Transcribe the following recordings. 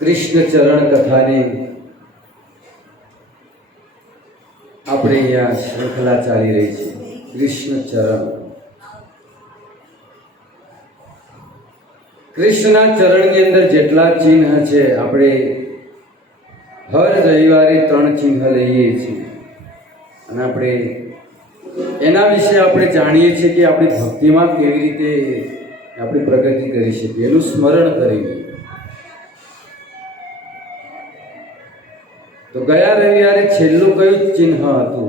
કૃષ્ણ ચરણ કથાની આપણે અહીંયા શ્રૃંખલા ચાલી રહી છે. કૃષ્ણ ચરણ, કૃષ્ણના ચરણની અંદર જેટલા ચિહ્ન છે, આપણે હર રવિવારે 3 ચિહ્ન લઈએ છીએ અને આપણે એના વિશે આપણે જાણીએ છીએ કે આપણી ભક્તિમાં કેવી રીતે આપણી પ્રગતિ કરી શકીએ, એનું સ્મરણ કરીને. તો ગયા રવિવારે છેલ્લું કયું ચિહ્ન હતું?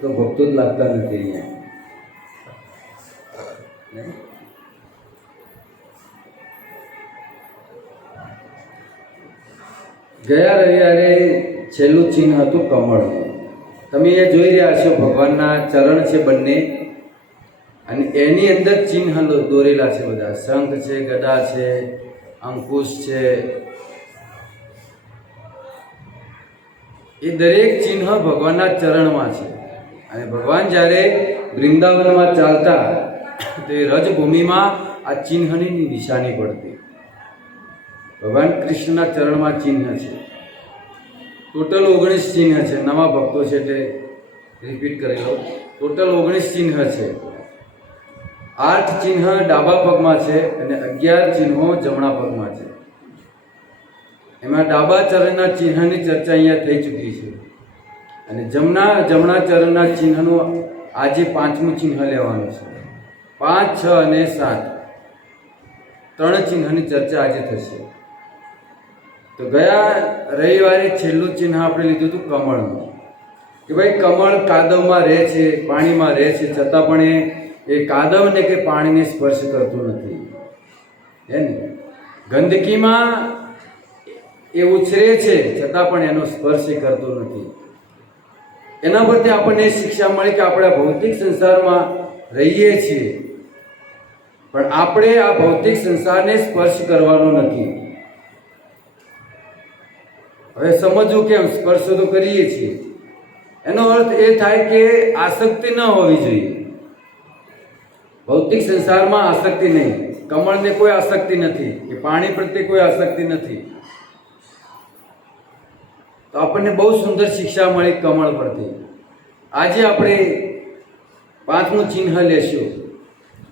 તો ભક્તો જ લાગતા નથી અહીંયા. ગયા રવિવારે છેલ્લું ચિહ્ન હતું કમળનું. તમે એ જોઈ રહ્યા છો, ભગવાનના ચરણ છે બંને, અને એની અંદર ચિહ્ન દોરેલા છે બધા. શંખ છે, ગદા છે, અંકુશ છે. એ દરેક ચિહ્ન ભગવાનના ચરણમાં છે. અને ભગવાન જ્યારે વૃંદાવનમાં ચાલતા તો એ રજભૂમિમાં આ ચિહ્નની નિશાની પડતી. ભગવાન કૃષ્ણના ચરણમાં ચિહ્ન છે. ટોટલ 19 ચિહ્ન છે. નવા ભક્તો છે એટલે રિપીટ કરી લો. ટોટલ 19 ચિહ્ન છે. 8 ચિહ્ન ડાબા પગમાં છે અને 11 ચિહ્નો જમણા પગમાં છે. એમાં ડાબા ચરણના ચિહ્નની ચર્ચા અહીંયા થઈ ચૂકી છે. અને જમણા ચરણના ચિહ્નનું આજે 5મું ચિહ્ન લેવાનું છે. 5, 6 અને 7 3 ચિહ્નની ચર્ચા આજે થશે. તો ગયા રવિવારે છેલ્લું ચિહ્ન આપણે લીધું હતું કમળનું, કે ભાઈ કમળ કાદવમાં રહે છે, પાણીમાં રહે છે, છતાં પણ એ કાદવને કે પાણીને સ્પર્શ કરતું નથી. હે ને? ગંદકીમાં એ ઉછરે છે, છતાં પણ એનો સ્પર્શ કરતો નથી. એના પરથી આપણને શિક્ષા મળી કે આપણે ભૌતિક સંસારમાં રહીએ છીએ, પણ આપણે આ ભૌતિક સંસારને સ્પર્શ કરવાનો નથી. હવે સમજવું કેમ? સ્પર્શ તો કરીએ છીએ, એનો અર્થ એ થાય કે આસક્તિ ન હોવી જોઈએ. ભૌતિક સંસારમાં આસક્તિ નહીં. કમળને કોઈ આસક્તિ નથી, કે પાણી પ્રત્યે કોઈ આસક્તિ નથી. તો આપણને બહુ સુંદર શિક્ષા મળી કમળ પરથી. આજે આપણે 5મું ચિહ્ન લેશું,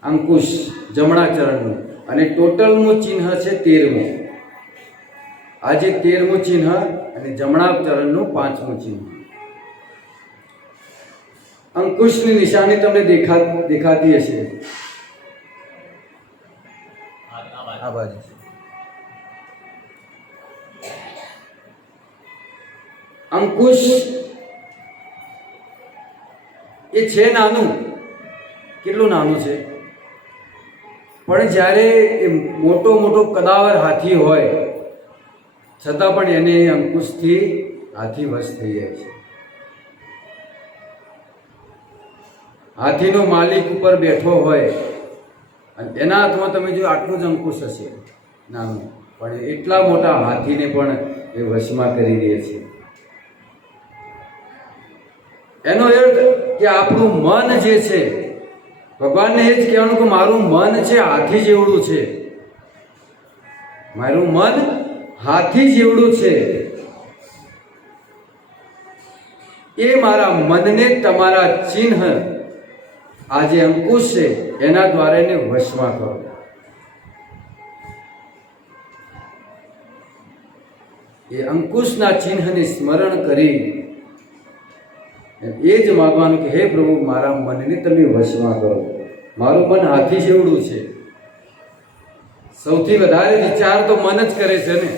અંકુશ, જમણા ચરણનું, અને ટોટલનું ચિહ્ન છે 13મું. આજે 13મું ચિહ્ન અને જમણા ચરણનું 5મું ચિહ્ન. અંકુશની નિશાની તમને દેખાતી હશે. આ બાજુ અંકુશ એ છે નાનું. કેટલું નાનું છે? પણ જ્યારે એ મોટો કદાવર હાથી હોય, છતાં પણ એને અંકુશથી હાથી વશ થઈ જાય છે. હાથીનો માલિક ઉપર બેઠો હોય અને એના હાથમાં તમે જો આટલું જ અંકુશ હશે, નાનું, પણ એટલા મોટા હાથીને પણ એ વશમાં કરી દે છે. એનો અર્થ કે આપણું મન જે છે, ભગવાનને એ જ કહેવાનું કે મારું મન છે હાથી જેવડું છે. મારું મન હાથી જેવડું છે. એ મારા મનને તમારા ચિહ્ન, આ જે અંકુશ છે એના દ્વારા એને વશમાં કરો. એ અંકુશના ચિહ્નને સ્મરણ કરી એ જ માગવાનું કે હે પ્રભુ, મારા મનને તમે વશમાં કરો. મારું મન હાથી જેવડું છે. સૌથી વધારે વિચાર તો મન જ કરે છે ને.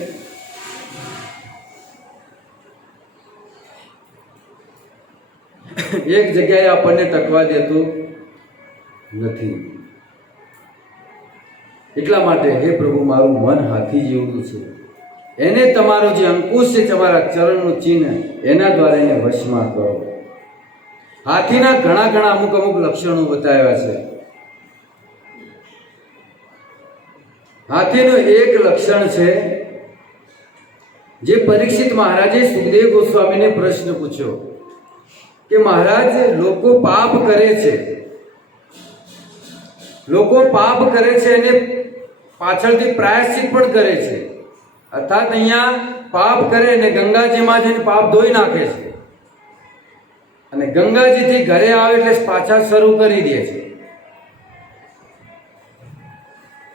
એક જગ્યાએ આપણને ટકવા દેતું નથી. એટલા માટે હે પ્રભુ, મારું મન હાથી જેવડું છે. એને તમારો જે અંકુશ છે, તમારા ચરણનું ચિહ્ન, એના દ્વારા એને વશમાં કરો. હાથીના ઘણા અમુક લક્ષણો બતાવ્યા છે. હાથીનું એક લક્ષણ છે જે પરીક્ષિત મહારાજે સુખદેવ ગોસ્વામીને પ્રશ્ન પૂછ્યો કે મહારાજ, લોકો પાપ કરે છે લોકો પાપ કરે છે અને પાછળથી પ્રાયશ્ચિત પણ કરે છે. અર્થાત અહીંયા પાપ કરે અને ગંગાજીમાં જઈને પાપ ધોઈ નાખે છે અને ગંગાજીથી ઘરે આવે એટલે પાછા શરૂ કરી દે છે.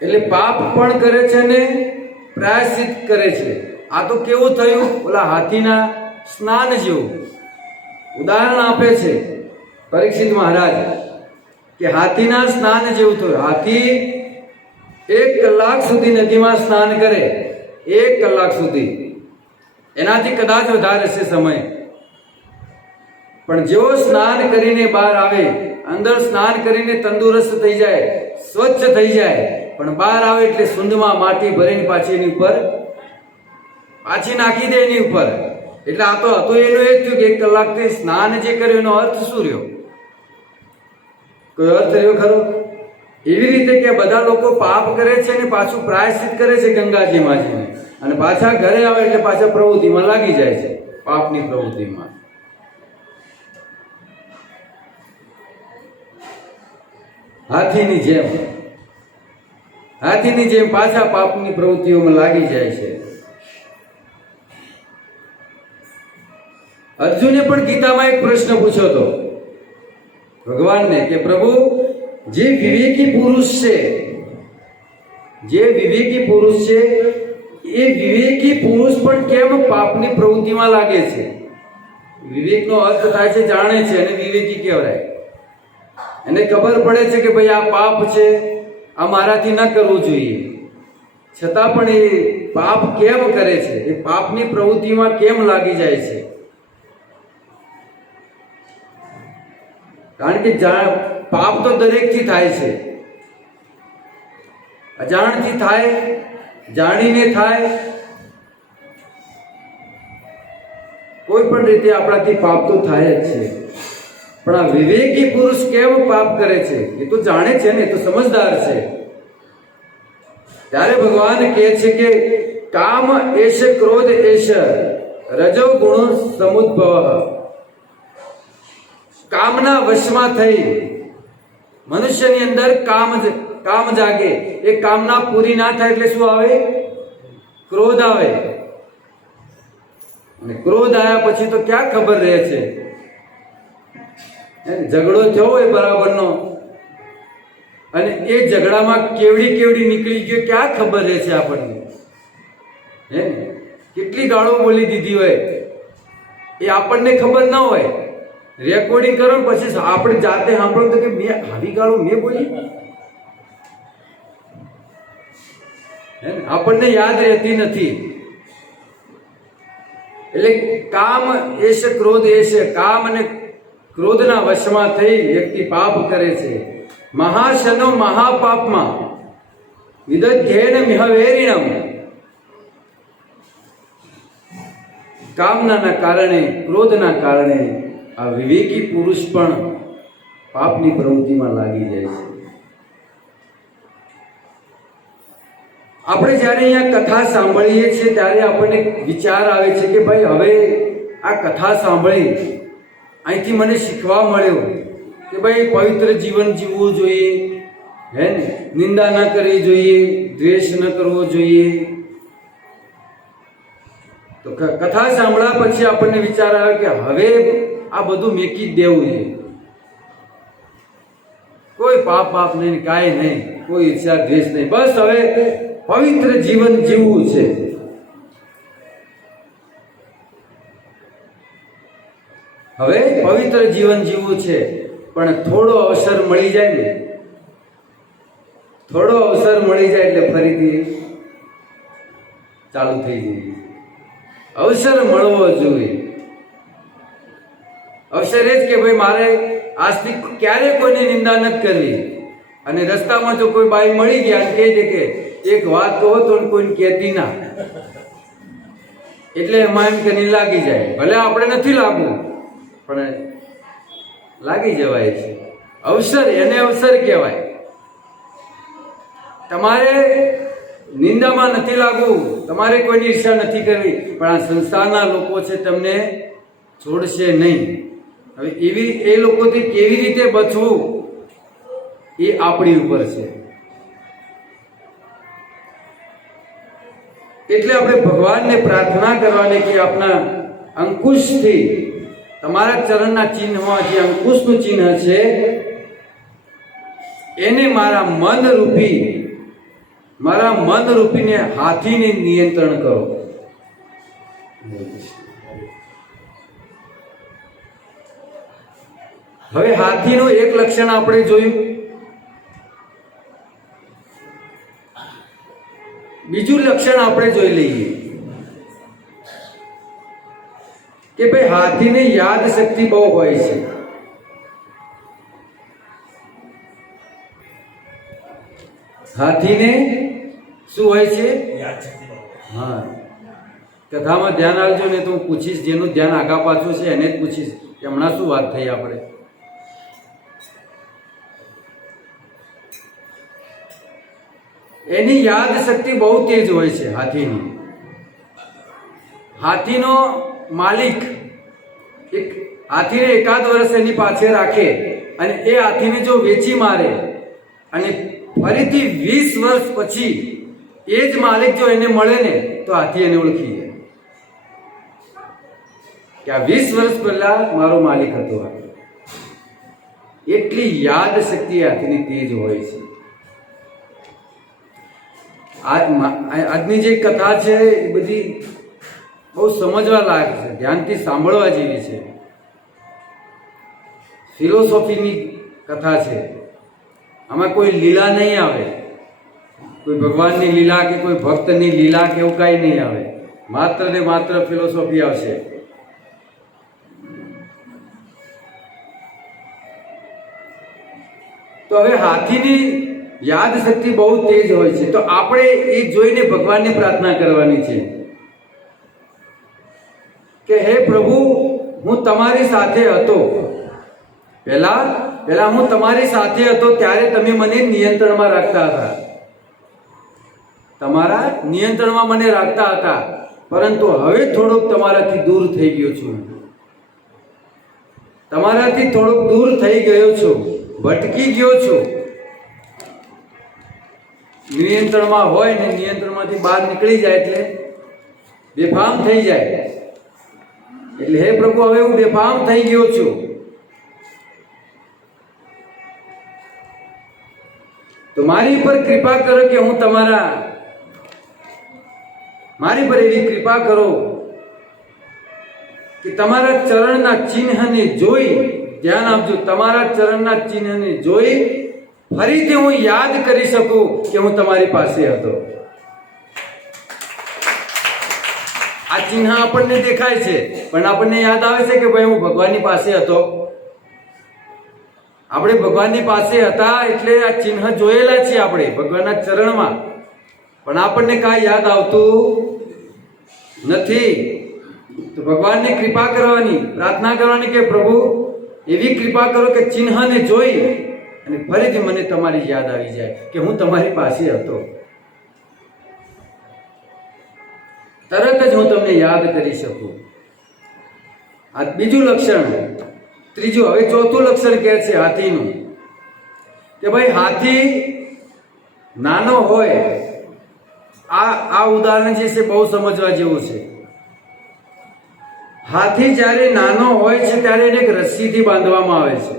એટલે પાપ પણ કરે છે અને પ્રાયશ્ચિત કરે છે. આ તો કેવું થયું, ઓલા હાથીના સ્નાન જેવું ઉદાહરણ આપે છે પરીક્ષિત મહારાજ કે હાથીના સ્નાન જેવું થયું. હાથી 1 કલાક સુધી નદીમાં સ્નાન કરે, 1 કલાક સુધી, એનાથી કદાચ વધારે છે સમય, પણ જેવો સ્નાન કરીને બહાર આવે, અંદર સ્નાન કરીને તંદુરસ્ત થઈ જાય, સ્વચ્છ થઈ જાય, પણ બહાર આવે એટલે સુંદમાં માટી ભરીને પાછી એની ઉપર પાછી નાખી દે એની ઉપર. એટલે આ તો હતું એનું એ જ થયું કે 1 કલાકથી સ્નાન જે કર્યું એનો અર્થ શું રહ્યો? કોઈ અર્થ રહ્યો ખરો? એવી રીતે કે બધા લોકો પાપ કરે છે અને પાછું પ્રાયશ્ચિત કરે છે ગંગાજીમાં જઈને, અને પાછા ઘરે આવે એટલે પાછા પ્રવૃત્તિમાં લાગી જાય છે, પાપની પ્રવૃત્તિમાં. હાથીની જેમ પાછા પાપની પ્રવૃત્તિઓમાં લાગી જાય છે. અર્જુને પણ ગીતામાં એક પ્રશ્ન પૂછ્યો હતો ભગવાનને કે પ્રભુ, જે વિવેકી પુરુષ છે એ વિવેકી પુરુષ પણ કેમ પાપની પ્રવૃત્તિમાં લાગે છે? વિવેકનો અર્થ થાય છે જાણે છે, અને વિવેકી કહેવાય. એને ખબર પડે છે કે ભાઈ આ પાપ છે, આ મારાથી ન કરવું જોઈએ, છતાં પણ એ પાપ કેમ કરે છે, એ પાપની પ્રવૃત્તિમાં કેમ લાગી જાય છે? કારણ કે પાપ તો દરેકથી થાય છે, અજાણથી થાય, જાણીને થાય, કોઈ પણ રીતે આપણાથી પાપ તો થાય જ છે. પણ આ વિવેકી પુરુષ કેમ પાપ કરે છે? એ તો જાણે છે ને, એ તો સમજદાર છે. ત્યારે ભગવાન કહે છે કે કામ એશ ક્રોધ એશ રજો ગુણ સમુદ્ભવ. કામના વશમાં થઈ મનુષ્યની અંદર કામ જાગે, એ કામના પૂરી ના થાય એટલે શું આવે? ક્રોધ આવે. અને ક્રોધ આવ્યા પછી તો ક્યાં ખબર રહે છે? ઝઘડો થયો હોય બરાબરનો, અને એ ઝઘડામાં કેવડી નીકળી ગયો, ક્યાં ખબર રહે છે આપણને? કેટલી ગાળો બોલી દીધી હોય એ આપણને ખબર ના હોય. રેકોર્ડિંગ કરો ને પછી આપણે જાતે સાંભળો તો કે મેં આવી ગાળો મેં બોલી, આપણને યાદ રહેતી નથી. એટલે કામ એશ ક્રોધ એશ, કામ અને ક્રોધના વશમાં થઈ વ્યક્તિ પાપ કરે છે. મહાશનો મહાપાપમાં વિદધ્યેન મિહવેરિણમ. કામનાના કારણે, ક્રોધના કારણે આ વિવેકી પુરુષ પણ પાપની પ્રવૃત્તિમાં લાગી જાય છે. આપણે જ્યારે અહીંયા કથા સાંભળીએ છીએ ત્યારે આપણને વિચાર આવે છે કે ભાઈ હવે આ કથા સાંભળી અહીંથી મને શીખવા મળ્યો કે ભાઈ પવિત્ર જીવન જીવવું જોઈએ, હે ને, નિંદા ન કરવી જોઈએ, દ્વેષ ન કરવો જોઈએ. તો કથા સાંભળ્યા પછી આપણને વિચાર આવે કે હવે આ બધું મેકી જ દેવું છે. કોઈ પાપ નહીં, કાંઈ નહીં, કોઈ ઈચ્છા દ્વેષ નહીં, બસ હવે પવિત્ર જીવન જીવવું છે. હવે પવિત્ર જીવન જીવવું છે. પણ થોડો અવસર મળી જાય ને, થોડો અવસર મળી જાય એટલે ફરીથી ચાલુ થઈ જાય. અવસર મળવો જોઈએ. અવસર એ જ કે ભાઈ મારે આજથી ક્યારે કોઈની નિંદા નથી કરવી. અને રસ્તામાં જો કોઈ બાઈ મળી ગયા અને કહે છે કે એક વાત કહો તો કોઈને કહેતી ના, એટલે એમાં એમ કે લાગી જાય. ભલે આપણે નથી લાગવું પણ લાગી જવાય છે. અવસર, એને અવસર કહેવાય. તમારે નિંદામાં નથી લાગવું, તમારે કોઈની ઈર્ષા નથી કરવી, પણ આ સંસારના લોકો છે તમને છોડશે નહીં. હવે એ લોકોથી કેવી રીતે બચવું એ આપણી ઉપર છે. એટલે આપણે ભગવાનને પ્રાર્થના કરવાની કે આપના અંકુશથી, તમારા ચરણના ચિહ્નમાં જે અંકુશનું ચિહ્ન છે એને મારા મન રૂપીને હાથીને નિયંત્રણ કરો. હવે હાથીનું એક લક્ષણ આપણે જોયું. બીજું લક્ષણ આપણે જોઈ લઈએ કે ભાઈ હાથીની યાદ શક્તિ બહુ હોય છે. હાથીને શું હોય છે? હા, કથામાં ધ્યાન આપજો ને તો હું પૂછીશ, જેનું ધ્યાન આગા પાછું છે એને જ પૂછીશ કે હમણાં શું વાત થઈ આપણે. એની યાદ શક્તિ બહુ તેજ હોય છે હાથીની. હાથીનો માલિક હાથીને એકાદ વર્ષ એની પાછળ રાખે અને એ હાથીને જો વેચી મારે અને ફરીથી 20 વર્ષ પછી એ જ માલિક જો એને મળે ને તો હાથી એને ઓળખી જાય કે આ 20 વર્ષ પહેલા મારો માલિક હતો. એટલી યાદ શક્તિ હાથીની તેજ હોય છે. આજની જે કથા છે એ બધી બહુ સમજવા લાયક છે, ધ્યાનથી સાંભળવા જેવી છે. ફિલોસોફીની કથા છે. આમાં કોઈ લીલા નહીં આવે, કોઈ ભગવાનની લીલા કે કોઈ ભક્તની લીલા કે એવું કાંઈ નહીં આવે. માત્ર ને માત્ર ફિલોસોફી આવશે. તો હવે હાથીની યાદ શક્તિ બહુ તેજ હોય છે. તો આપણે એ જોઈને ભગવાનને પ્રાર્થના કરવાની છે કે હે પ્રભુ, હું તમારી સાથે હતો. પહેલા હું તમારી સાથે હતો ત્યારે તમે મને નિયંત્રણમાં રાખતા હતા, તમારા નિયંત્રણમાં મને રાખતા હતા, પરંતુ હવે થોડોક તમારાથી દૂર થઈ ગયો છું. તમારાથી થોડોક દૂર થઈ ગયો છું, ભટકી ગયો છું. નિયંત્રણમાં હોય ને નિયંત્રણમાંથી બહાર નીકળી જાય એટલે બેફામ થઈ જાય. એટલે હે પ્રભુ, હવે હું બેફામ થઈ ગયો છું. તો મારી પર કૃપા કરો કે હું મારી પર એવી કૃપા કરો કે તમારા ચરણના ચિહ્નને જોઈ, ધ્યાન આપજો, તમારા ચરણના ચિહ્નને જોઈ ફરીથી હું યાદ કરી શકું કે હું તમારી પાસે હતો. આ ચિહ્ન આપણને દેખાય છે પણ આપણને યાદ આવે છે કે ભાઈ હું ભગવાનની પાસે હતો. આપણે ભગવાનની પાસે હતા એટલે આ ચિહ્ન જોયેલા છે આપણે ભગવાનના ચરણમાં, પણ આપણને કાંઈ યાદ આવતું નથી. તો ભગવાનને કૃપા કરવાની, પ્રાર્થના કરવાની કે પ્રભુ એવી કૃપા કરો કે ચિહ્નને જોઈ અને ફરીથી મને તમારી યાદ આવી જાય કે હું તમારી પાસે હતો. તરત જ હું તમને યાદ કરી શકું. આ બીજું લક્ષણ. ત્રીજું, હવે ચોથું લક્ષણ કહે છે હાથીનું કે ભાઈ હાથી નાનો હોય. આ ઉદાહરણ જે છે બહુ સમજવા જેવું છે. હાથી જ્યારે નાનો હોય છે ત્યારે એને એક રસ્સીથી બાંધવામાં આવે છે.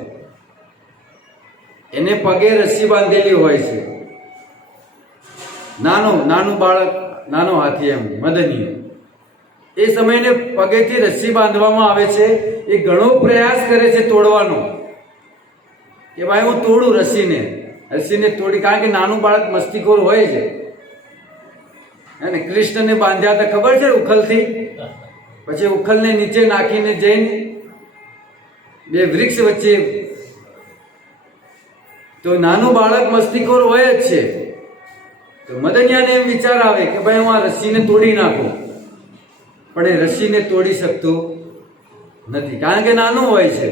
એને પગે રસ્સી બાંધેલી હોય છે. નાનું બાળક, નાનો હાથી, એમ મદનીય, એ સમયને પગેથી રસ્સી બાંધવામાં આવે છે. એ ઘણો પ્રયાસ કરે છે તોડવાનો કે ભાઈ હું તોડું રસ્સીને તોડી, કારણ કે નાનું બાળક મસ્તીખોર હોય છે. અને કૃષ્ણને બાંધ્યા હતા ખબર છે ઉખલથી, પછી ઉખલને નીચે નાખીને જઈને બે વૃક્ષ વચ્ચે, તો નાનું બાળક મસ્તીખોર હોય જ છે. તો મદનિયાને એમ વિચાર આવે કે ભાઈ હું આ રસ્સીને તોડી નાખું, પણ એ રસ્સીને તોડી શકતું નથી કારણ કે નાનું હોય છે.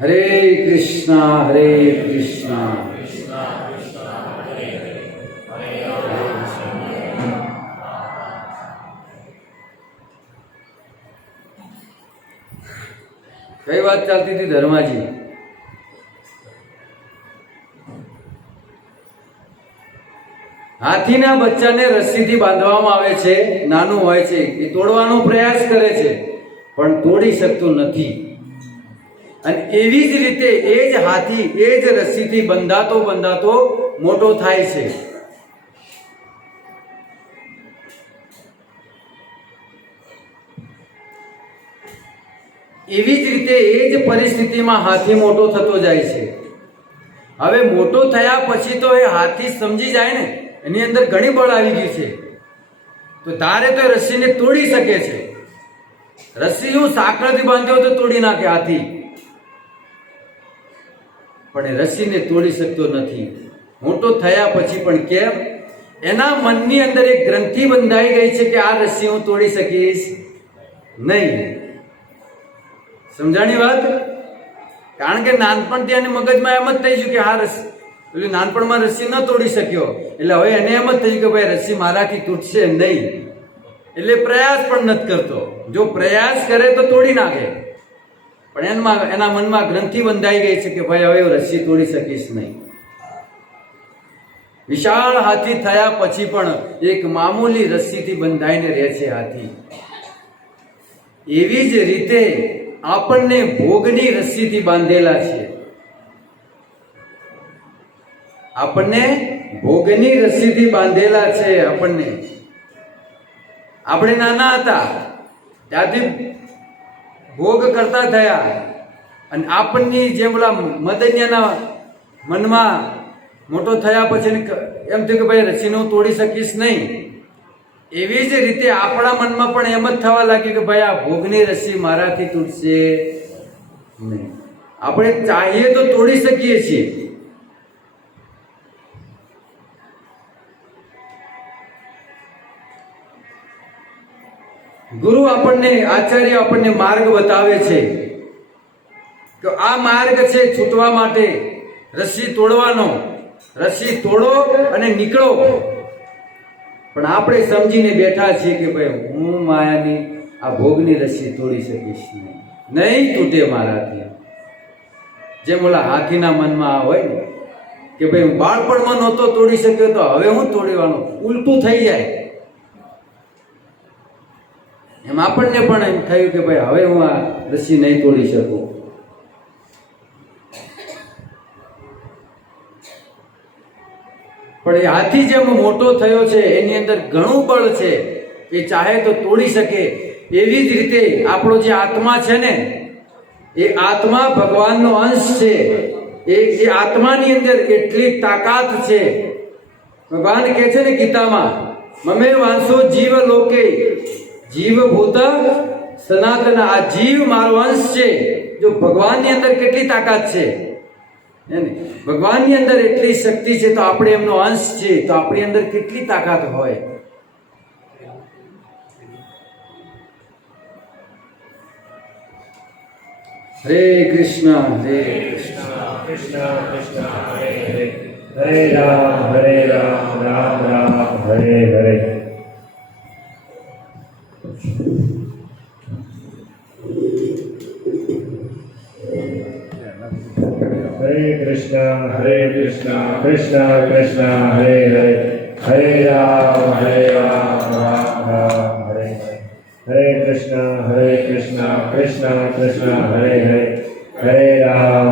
હરે કૃષ્ણ હરે કૃષ્ણ. કઈ વાત ચાલતી હતી ધર્માજી? હાથીના બચ્ચાને રસ્સીથી બાંધવામાં આવે છે, નાનું હોય છે, એ તોડવાનો પ્રયાસ કરે છે પણ તોડી શકતું નથી. અને એવી જ રીતે એ જ હાથી એ જ રસ્સીથી બંધાતો બંધાતો મોટો થાય છે. એવી જ રીતે એ જ પરિસ્થિતિમાં હાથી મોટો થતો જાય છે. હવે મોટો થયા પછી તો એ હાથી સમજી જાય ને એની અંદર ઘણી બળ આવી ગઈ છે, તો તારે તો રસ્સીને તોડી શકે છે. રસ્સી હું સાંકળથી બાંધ્યો તો તોડી નાખે હાથી, પણ એ રસ્સીને તોડી શકતો નથી. મોટો થયા પછી પણ કેમ? એના મનની અંદર એક ગ્રંથિ બંધાઈ ગઈ છે કે આ રસ્સી હું તોડી શકીશ નહીં. સમજાણી વાત? કારણ કે નાનપણથી એને મગજમાં એમ જ થઈ ગયું કે હા રસ્સી, પેલું નાનપણમાં રસ્સી ન તોડી શક્યો એટલે હવે એને એમ જ થઈ ગયું કે ભાઈ રસ્સી મારાથી તૂટશે નહીં, એટલે પ્રયાસ પણ નથી કરતો. જો પ્રયાસ કરે તો તોડી નાખે, પણ એના મનમાં ગ્રંથિ બંધાઈ ગઈ છે કે ભાઈ હવે રસ્સી તોડી શકીશ નહીં. વિશાળ હાથી થયા પછી પણ એક મામૂલી રસ્સીથી બંધાઈને રહે છે હાથી. એવી જ રીતે આપણને ભોગની રસ્સીથી બાંધેલા છે. આપણને ભોગની રસ્સીથી બાંધેલા છે. આપણે નાના હતા ત્યારથી ભોગ કરતા થયા, અને આપણની જેમ ઓલા મદન્યના મનમાં મોટો થયા પછી એમ થયું કે ભાઈ રસ્સીને હું તોડી શકીશ નહીં. એવી જ રીતે આપણા મનમાં પણ એમ જ થવા લાગ્યું કે ભાઈ આ ભોગની રસ્સી મારાથી તૂટશે નહીં. આપણે ચાહીએ તો તોડી શકીએ છીએ. ગુરુ આપણને, આચાર્ય આપણને માર્ગ બતાવે છે કે આ માર્ગ છે છૂટવા માટે રસ્સી તોડવાનો. રસ્સી તોડો અને નીકળો. પણ આપણે સમજીને બેઠા છીએ કે ભાઈ હું માયાની આ ભોગની રસ્સી તોડી શકીશ નહીં તૂટે મારાથી. જેમ ઓલા હાથીના મનમાં હોય ને કે ભાઈ હું બાળપણમાં નહોતો તોડી શક્યો તો હવે હું તોડવાનું, ઉલટું થઈ જાય. એમ આપણને પણ એમ થયું કે ભાઈ હવે હું આ રસ્સી નહીં તોડી શકું. પણ એ હાથી જેમ મોટો થયો છે એની અંદર ઘણું બળ છે, એ ચાહે તો તોડી શકે. એવી જ રીતે આપણો જે આત્મા છે ને, એ આત્મા ભગવાનનો અંશ છે. એ આત્માની અંદર એટલી તાકાત છે. ભગવાન કહે છે ને ગીતામાં, મમે વાંસો જીવ લોકે જીવભૂત સનાતન. આ જીવ મારો અંશ છે. જો ભગવાનની અંદર કેટલી તાકાત છે, ભગવાનની અંદર એટલી શક્તિ છે, તો આપણે એમનો અંશ છે, તો આપણી અંદર કેટલી તાકાત હોય. હરે કૃષ્ણ હરે કૃષ્ણ કૃષ્ણ કૃષ્ણ હરે હરે, હરે રામ રામ રામ હરે હરે. હરે કૃષ્ણ કૃષ્ણ કૃષ્ણ હરે હરે, હરે રામ રામ રામ હરે હરે. હરે કૃષ્ણ કૃષ્ણ કૃષ્ણ હરે હરે, હરે રામ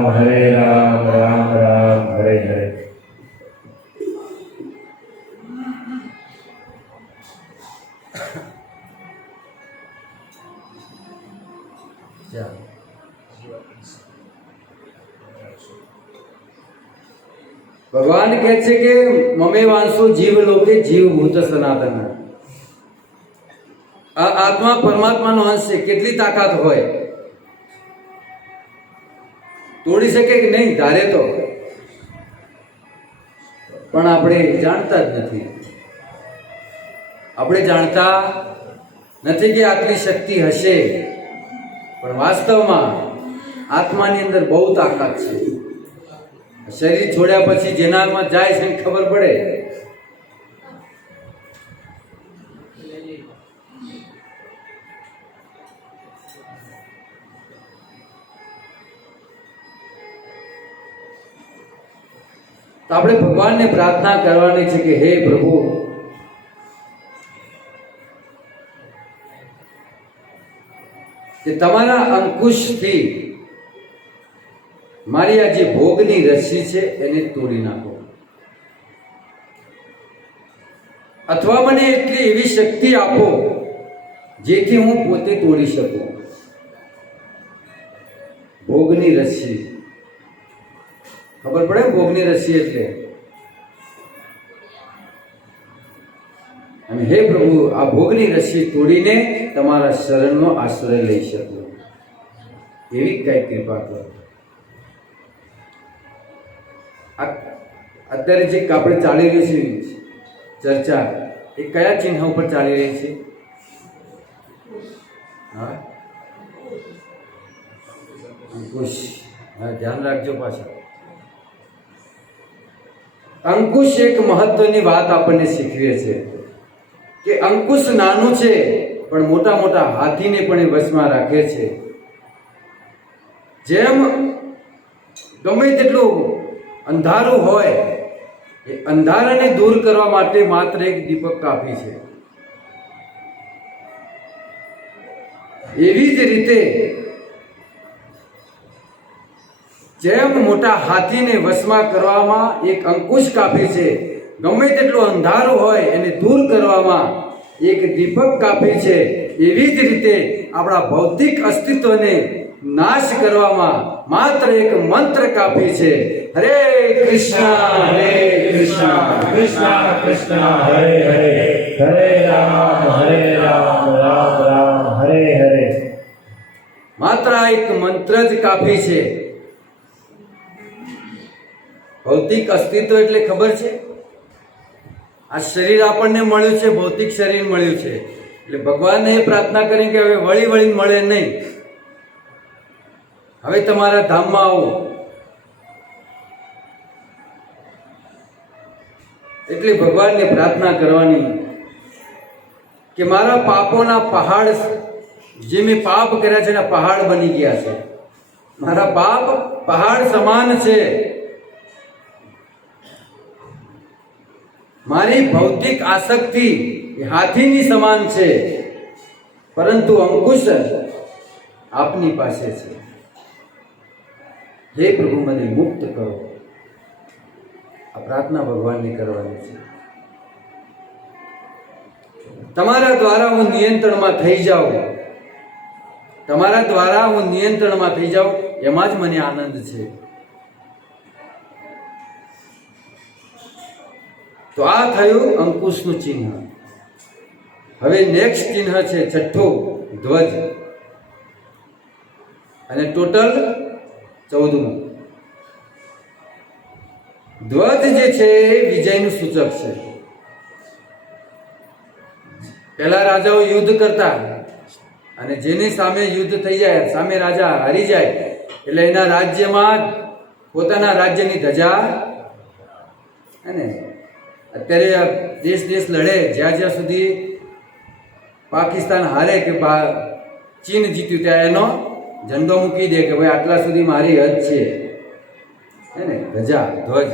રામ રામ હરે હરે. ભગવાન કહે છે કે મમે વાંસો જીવ લોકે જીવભૂત સનાતન. આ આત્મા પરમાત્માનો અંશ છે. કેટલી તાકાત હોય, તોડી શકે કે નહીં ધારે તો, પણ આપણે જાણતા જ નથી. આપણે જાણતા નથી કે આટલી શક્તિ હશે, પણ વાસ્તવમાં આત્માની અંદર બહુ તાકાત છે. શરીર છોડ્યા પછી જેનામાં જાય છે એને ખબર પડે. તો આપણે ભગવાનને પ્રાર્થના કરવાની છે કે હે પ્રભુ, કે તમારા અંકુશથી મારી આ જે ભોગની રસ્સી છે એને તોડી નાખો, અથવા મને એટલી એવી શક્તિ આપો જેથી હું પોતે તોડી શકું. ભોગની રસ્સી ખબર પડે? ભોગની રસ્સી એટલે, અને હે પ્રભુ, આ ભોગની રસ્સી તોડીને તમારા શરણનો આશ્રય લઈ શકું એવી કઈ કૃપા કરો. અત્યારે જે આપણે ચાલી રહી છે ચર્ચા, એ કયા ચિહ્ન ઉપર ચાલી રહી છે? હા, અંકુશ. હા, ધ્યાન રાખજો પાછા. અંકુશ એક મહત્વની વાત આપણને શીખવે છે કે અંકુશ નાનું છે પણ મોટા મોટા હાથીને પણ એ વશમાં રાખે છે. જેમ ગમે તેટલું અંધારું હોય, એ અંધારાને દૂર કરવા માટે માત્ર એક દીપક કાફી છે. એવી જ રીતે જેમ મોટા હાથીને વશમાં કરવામાં એક અંકુશ કાફી છે, ગમે તેટલું અંધારું હોય એને દૂર કરવામાં એક દીપક કાફી છે, એવી જ રીતે આપણા ભૌતિક અસ્તિત્વને નાશ કરવામાં માત્ર એક મંત્ર કાફી છે. હરે કૃષ્ણ હરે કૃષ્ણ કૃષ્ણ કૃષ્ણ હરે હરે, હરે રામ રામ રામ હરે હરે. માત્ર આ એક મંત્ર જ કાફી છે. ભૌતિક અસ્તિત્વ એટલે ખબર છે? આ શરીર આપણને મળ્યું છે, ભૌતિક શરીર મળ્યું છે, એટલે ભગવાનને એ પ્રાર્થના કરી કે હવે વળી વળી મળે નહીં, હવે તમારા ધામમાં આવો. એટલે ભગવાનને પ્રાર્થના કરવાની કે મારા પાપોના પહાડ, જે મેં પાપ કર્યા છે એના પહાડ બની ગયા છે. મારા પાપ પહાડ સમાન છે. મારી ભૌતિક આસક્તિ હાથીની સમાન છે, પરંતુ અંકુશ આપની પાસે છે. હે પ્રભુ, મને મુક્ત કરો. આ પ્રાર્થના ભગવાનની કરવાની છે. તમારા દ્વારા હું નિયંત્રણમાં થઈ જાઉં, તમારા દ્વારા હું નિયંત્રણમાં થઈ જાઉં, એમાં જ મને આનંદ છે. તો આ થયું અંકુશનું ચિહ્ન. હવે નેક્સ્ટ ચિહ્ન છે છઠ્ઠું, ધ્વજ, અને ટોટલ 14મું. ધ્વજ જે છે એ વિજયનું સૂચક છે. પહેલા રાજાઓ યુદ્ધ કરતા, અને જેની સામે યુદ્ધ થઈ જાય, સામે રાજા હારી જાય, એટલે એના રાજ્યમાં પોતાના રાજ્યની ધજા, અને અત્યારે દેશ લડે, જ્યાં સુધી પાકિસ્તાન હારે કે ચીન જીત્યું ત્યાં એનો ઝંડો મૂકી દે કે ભાઈ આટલા સુધી મારી હદ છે, હે ને, ધજા, ધ્વજ.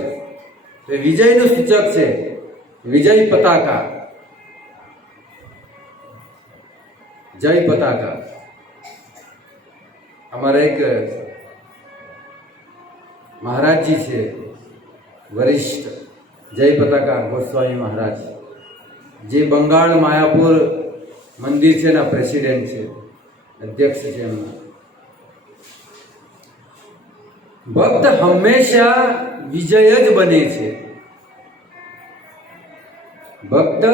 તો વિજયનું સૂચક છે. વિજય પતાકા, જય પતાકા. અમારા એક મહારાજજી છે વરિષ્ઠ, જય પતાકા ગોસ્વામી મહારાજ, જે બંગાળ માયાપુર મંદિર છે એના પ્રેસિડેન્ટ છે, અધ્યક્ષ છે એમના. ભક્ત હંમેશા વિજય જ બને છે. ભક્ત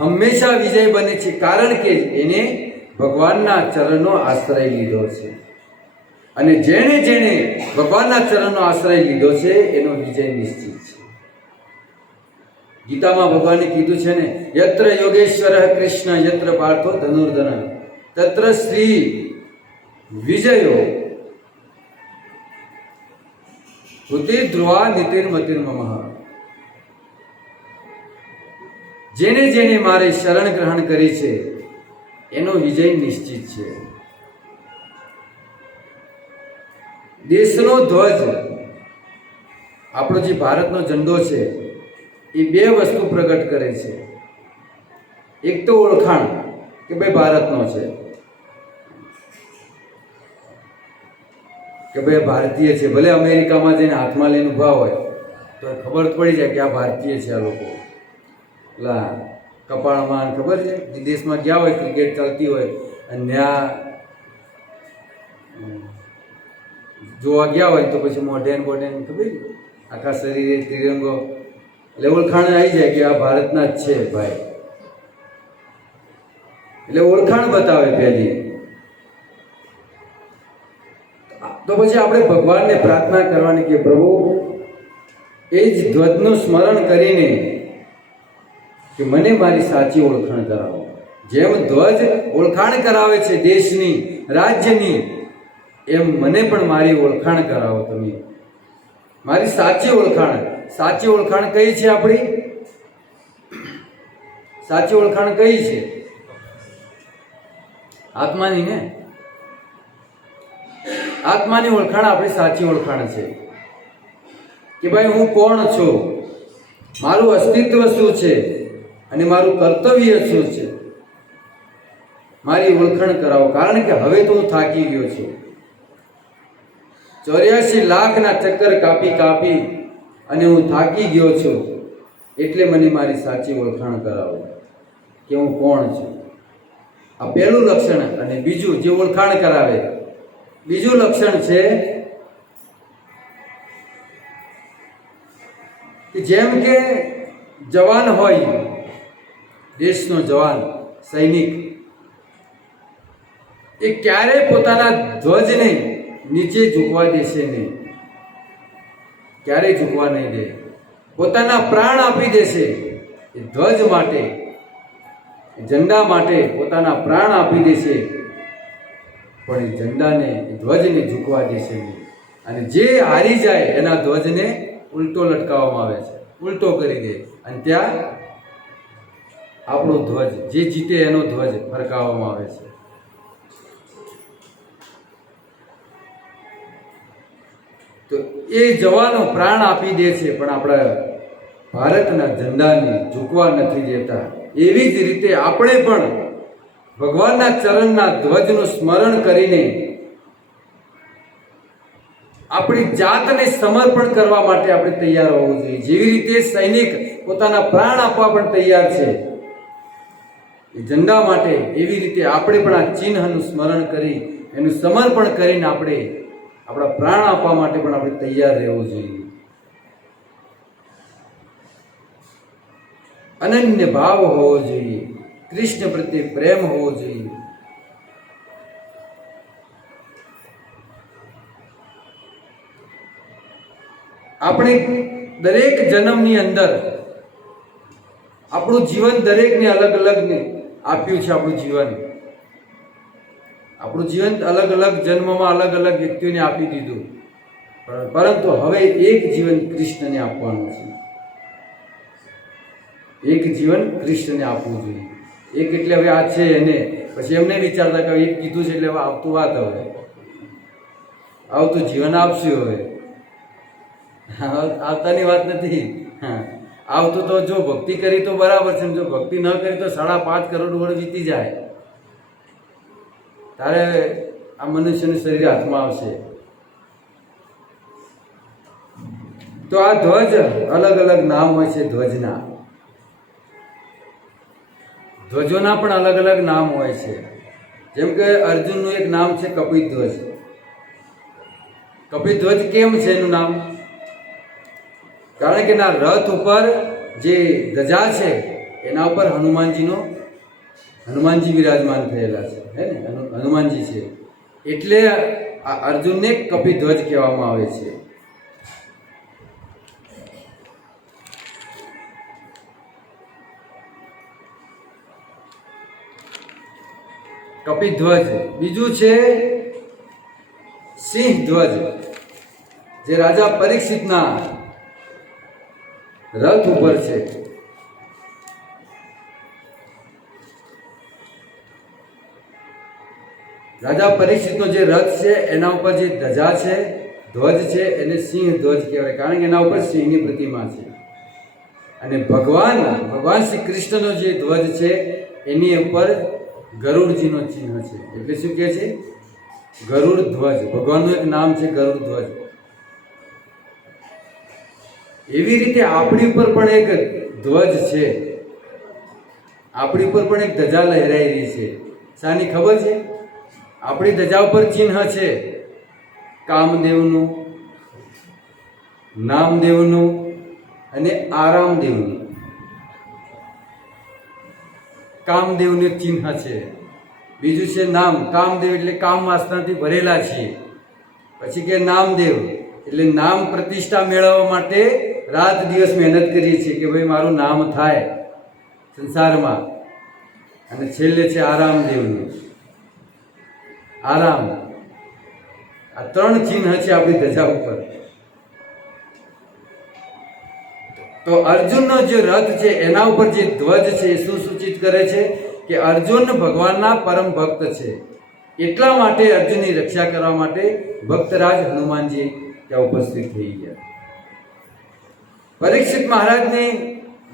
હંમેશા વિજય બને છે, કારણ કે એને ભગવાનના ચરણનો આશ્રય લીધો છે. અને જેણે જેણે ભગવાનના ચરણનો આશ્રય લીધો છે એનો વિજય નિશ્ચિત છે. ગીતામાં ભગવાને કીધું છે ને, યત્ર યોગેશ્વર કૃષ્ણ યત્ર પાર્થો ધનુર્ધન તત્ર શ્રી વિજયો ભૂતિ ધ્રુવા નીતિર્મતિર્મમઃ. જેને જેને મારે શરણ ગ્રહણ કરી છે એનો વિજય નિશ્ચિત છે. દેશનો ધ્વજ, આપણો જે ભારતનો ઝંડો છે, એ બે વસ્તુ પ્રગટ કરે છે. એક તો ઓળખાણ કે ભાઈ ભારતનો છે, કે ભાઈ ભારતીય છે. ભલે અમેરિકામાં જઈને હાથમાં લઈને ઊભા હોય તો ખબર પડી જાય કે આ ભારતીય છે. આ લોકો પેલા કપાળમાં ખબર છે, વિદેશમાં ગયા હોય, ક્રિકેટ ચાલતી હોય અને ત્યાં જોવા ગયા હોય તો પછી મોઢેન બોઢેન ખબર છે, આખા શરીરે ત્રિરંગો, એટલે ઓળખાણ આવી જાય કે આ ભારતના જ છે ભાઈ. એટલે ઓળખાણ બતાવે પહેલી. તો પછી આપણે ભગવાનને પ્રાર્થના કરવાની કે પ્રભુ એ જ ધ્વજનું સ્મરણ કરીને કે મને મારી સાચી ઓળખાણ કરાવો. જેમ ધ્વજ ઓળખાણ કરાવે છે દેશની, રાજ્યની, એમ મને પણ મારી ઓળખાણ કરાવો તમે. મારી સાચી ઓળખાણ. સાચી ઓળખાણ કઈ છે આપણી? સાચી ઓળખાણ કઈ છે? આત્માની ને. આત્માની ઓળખાણ આપણી સાચી ઓળખાણ છે કે ભાઈ હું કોણ છું, મારું અસ્તિત્વ શું છે અને મારું કર્તવ્ય શું છે. મારી ઓળખાણ કરાવો, કારણ કે હવે તો હું થાકી ગયો છું. 84 લાખના ચક્કર કાપી કાપી અને હું થાકી ગયો છું. એટલે મને મારી સાચી ઓળખાણ કરાવો કે હું કોણ છું. આ પહેલું લક્ષણ. અને બીજું જે ઓળખાણ કરાવે, બીજું લક્ષણ છે કે જેમ કે જવાન હોય, દેશનો જવાન, સૈનિક, એ ક્યારેય પોતાના ધ્વજને નીચે ઝૂકવા દેશે નહીં. ક્યારેય ઝૂકવા નહીં દે. પોતાના પ્રાણ આપી દેશે એ ધ્વજ માટે, ઝંડા માટે પોતાના પ્રાણ આપી દેશે, પણ એ ઝંડાને, ધ્વજને ઝૂકવા દેશે નહીં. અને જે હારી જાય એના ધ્વજને ઉલટો લટકાવવામાં આવે છે, ઉલટો કરી દે, અને ત્યાં આપણો ધ્વજ, જે જીતે એનો ધ્વજ ફરકાવવામાં આવે છે. તો એ જવાનો પ્રાણ આપી દે છે, પણ આપણા ભારતના ઝંડાને ઝૂકવા નથી દેતા. એવી જ રીતે આપણે પણ ભગવાનના ચરણના ધ્વજનું સ્મરણ કરીને આપણી જાતને સમર્પણ કરવા માટે આપણે તૈયાર હોવું જોઈએ. જેવી રીતે સૈનિક પોતાના પ્રાણ આપવા પણ તૈયાર છે એ ઝંડા માટે, એવી રીતે આપણે પણ આ ચિહ્નનું સ્મરણ કરી, એનું સમર્પણ કરીને આપણે આપણા પ્રાણ આપવા માટે પણ આપણે તૈયાર રહેવું જોઈએ. અનન્ય ભાવ હોવો જોઈએ, કૃષ્ણ પ્રત્યે પ્રેમ હોવો જોઈએ. આપણે દરેક જન્મની અંદર આપણું જીવન દરેકને અલગ અલગ આપ્યું છે. આપણું જીવન અલગ અલગ જન્મમાં અલગ અલગ વ્યક્તિઓને આપી દીધું, પરંતુ હવે એક જીવન કૃષ્ણને આપવાનું છે. એક જીવન કૃષ્ણને આપવું જોઈએ. એક એટલે હવે આ છે એને, પછી એમને વિચારતા કે એક કીધું છે એટલે હવે આવતું વાત, હવે આવતું જીવન આપશું. હવે આવતાની વાત નથી. આવતું તો જો ભક્તિ કરી તો બરાબર છે, જો ભક્તિ ન કરી તો 5.5 કરોડ વર્ષ વીતી જાય, તારે આ મનુષ્યનું શરીર હાથમાં આવશે. તો આ ધ્વજ અલગ અલગ નામ હોય છે. ધ્વજના, ધ્વજોના પણ અલગ અલગ નામ હોય છે. જેમ કે અર્જુનનું એક નામ છે કપિધ્વજ. કપિધ્વજ કેમ છે એનું નામ? કારણ કે ના રથ ઉપર જે ધજા છે એના ઉપર હનુમાનજી વિરાજમાન થયેલા છે, હે ને, હનુમાનજી છે, એટલે આ અર્જુનને કપિધ્વજ કહેવામાં આવે છે. કપિધ્વજ. બીજું છે સિંહ ધ્વજ. જે રાજા પરીક્ષિતના રથ ઉપર છે. રાજા પરીક્ષિતનો જે રથ છે એના ઉપર જે ધજા છે, ધ્વજ છે, એને સિંહ ધ્વજ કહેવાય, કારણ કે એના ઉપર સિંહની પ્રતિમા છે. અને ભગવાન શ્રી કૃષ્ણનો જે ધ્વજ છે એની ઉપર ગરુડજીનો ચિહ્ન છે. એટલે શું કહે છે? ગરુડ ધ્વજ. ભગવાનનું એક નામ છે ગરુડ ધ્વજ. એવી રીતે આપણી ઉપર પણ એક ધ્વજ છે, આપણી ઉપર પણ એક ધજા લહેરાઈ રહી છે. શાની ખબર છે? આપણી ધજા ઉપર ચિહ્ન છે કામદેવનું, નામદેવનું અને આરામદેવનું. કામદેવનું ચિહ્ન છે. બીજું છે નામ. કામદેવ એટલે કામ વાસનાથી ભરેલા છીએ. પછી કે નામદેવ એટલે નામ પ્રતિષ્ઠા મેળવવા માટે રાત દિવસ મહેનત કરીએ છીએ કે ભાઈ મારું નામ થાય સંસારમાં. અને છેલ્લે છે આરામદેવનું. આરામ. આ 3 ચિહ્ન છે આપણી ધજા ઉપર. તો અર્જુનનો જે રથ છે એના ઉપર જે ધ્વજ છે એ શું સૂચિત કરે છે? કે અર્જુન ભગવાનના પરમ ભક્ત છે. એટલા માટે અર્જુનની રક્ષા કરવા માટે ભક્તરાજ હનુમાનજી ત્યાં ઉપસ્થિત થઈ ગયા. પરીક્ષિત મહારાજની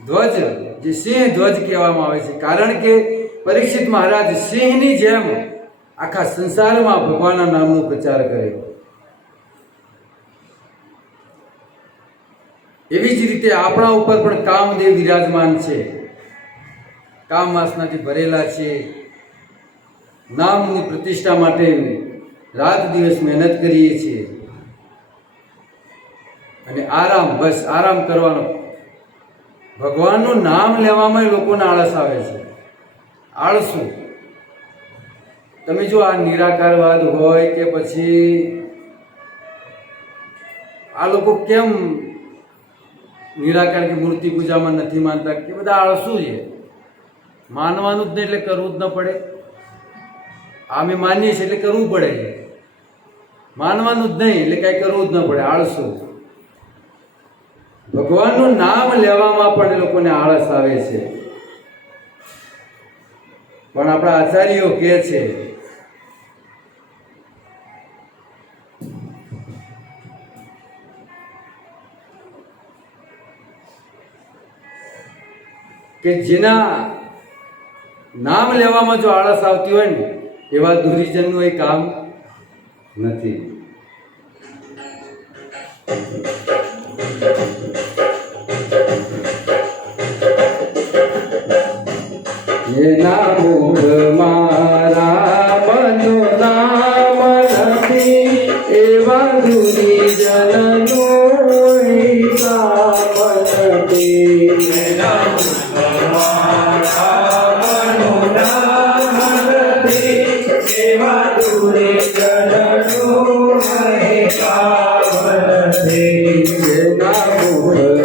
ધ્વજ જે સિંહ ધ્વજ કહેવામાં આવે છે, કારણ કે પરીક્ષિત મહારાજ સિંહની જેમ આખા સંસારમાં ભગવાનના નામનો પ્રચાર કર્યો. એવી જ રીતે આપણા ઉપર પણ કામદેવ વિરાજમાન છે. કામ વાસનાથી ભરેલા છે. નામની પ્રતિષ્ઠા માટે રાત દિવસ મહેનત કરીએ છીએ. અને આરામ, બસ આરામ કરવાનો. ભગવાનનું નામ લેવામાં લોકોને આળસ આવે છે. આળસુ. તમે જો આ નિરાકારવાદ હોય કે પછી આ લોકો કેમ નિરાકાર કે મૂર્તિ પૂજામાં નથી માનતા? કે બધા આળસુ છે. માનવાનું જ નહીં એટલે કરવું જ ન પડે. અમે માનીએ છીએ એટલે કરવું પડે છે. માનવાનું જ નહીં એટલે કાંઈ કરવું જ ન પડે. આળસુ. ભગવાનનું નામ લેવામાં પણ એ લોકોને આળસ આવે છે. પણ આપણા આચાર્યો કહે છે કે જેના નામ લેવામાં જો આળસ આવતી હોય ને એવા દુર્જનનું એ કામ નથી. એના મુખમાં રામનું નામ નથી, એવા દુર્જનનું કામ નથી. એના મુખમાં રામનું નામ નથી, એવા દુર્જનનું કામ નથી. એના મુખમાં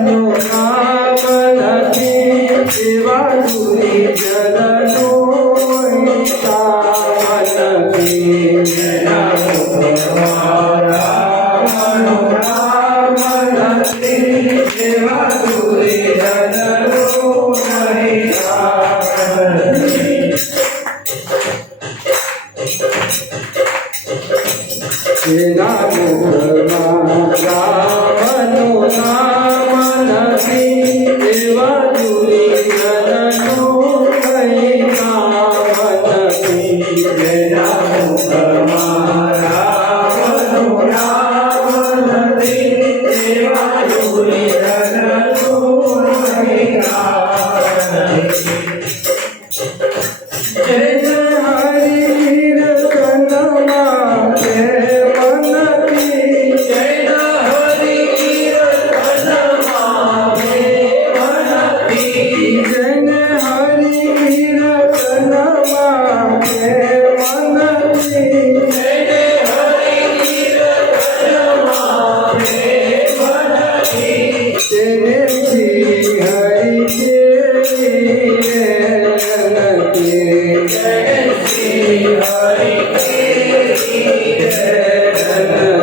રામનું નામ નથી, એવા દુર્જનનું કામ નથી. એના મુખમાં રામનું નામ નથી, એવા દુર્જનનું કામ નથી. એના મુખમાં રામનું નામ નથી, એવા દુર્જનનું કામ નથી. એના મુખમાં રામનું નામ નથી, એવા દુર્જનનું કામ નથી. જય હરિ કીર્તનમાં પ્રેમ નથી, જય હરિ કીર્તનમાં પ્રેમ નથી. જય હરિ કીર્તનમાં પ્રેમ નથી, જય હરિ કીર્તનમાં પ્રેમ નથી. તેને શ્રી હરિ જય શ્રી હરિ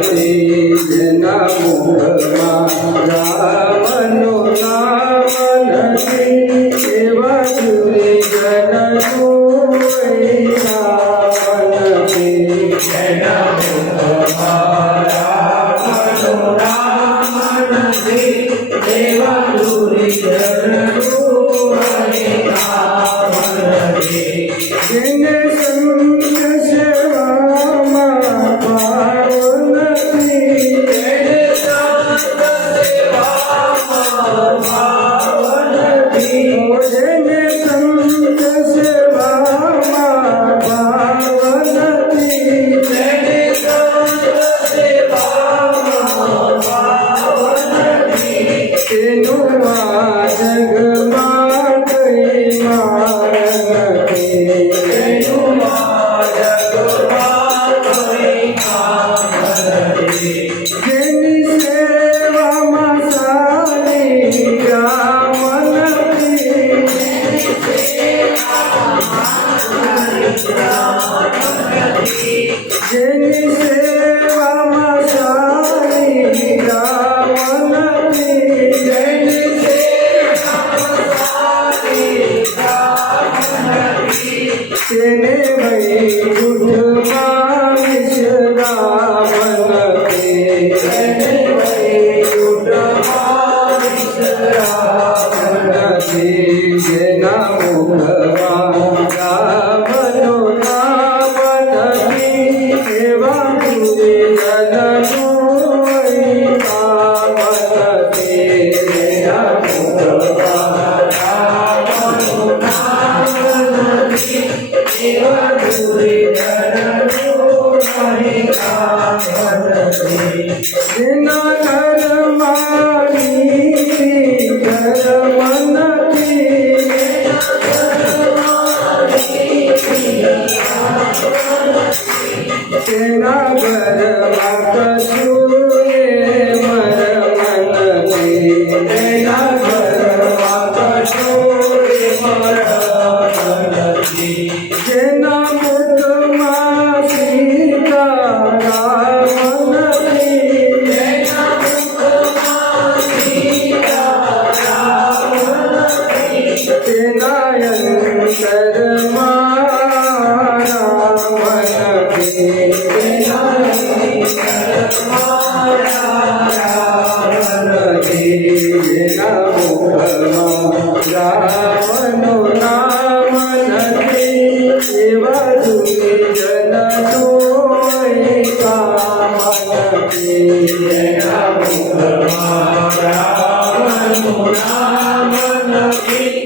રામનું નામ નથી